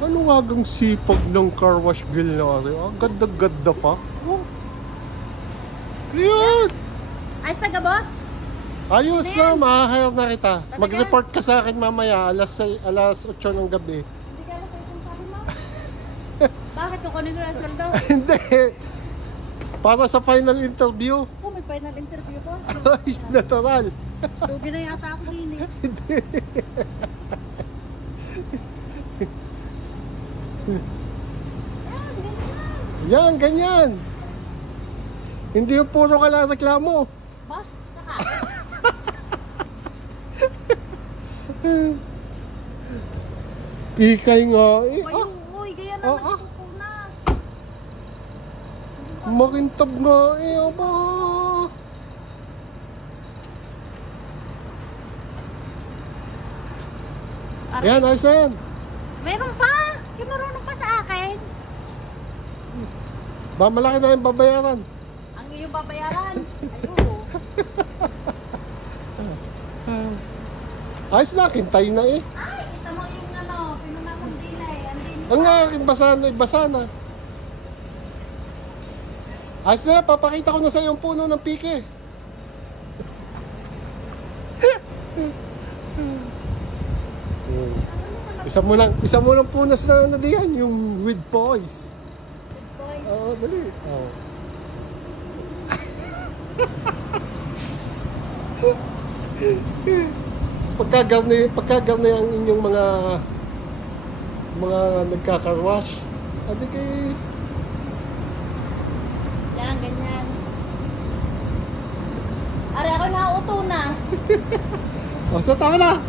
Ano nga gang sipag ng car wash bill na ari? Ang ganda-ganda pa. Oh. Yun! Ayos taga boss? Ayos na, mahahayar na kita. Talaga? Mag-report ka sa akin mamaya, alas 8 ng gabi. Hindi ka alam kung sabi mo? Bakit kukunin ko ng sweldo? Hindi. Para sa final interview. Oh, may final interview ko. Ay, natural. Lugi na yata ako din eh. Yan, ganyan. Hindi yung puro ka lang reklamo. Ba? Saka? Ikay nga eh. Uy, gaya naman na. Makintab nga eh. Aba. Yan, ayos na yan. Meron pa. Marunong pa sa akin. Ba, malaki na yung babayaran. Ang iyong babayaran. Ayun. Ayos na, kintay na eh. Ay, kita mo yung pinunakang dilay. Ang nga, ibasa na. Ayos na, papakita ko na sa yung puno ng pike. Isa mo lang punas na diyan, yung with poise. Oo, dali. Oo. Pagkagaw na ang inyong mga nagkakarwash. Adi kay... Yan, ganyan. Ari, ako nauuto na. O, sa tama na!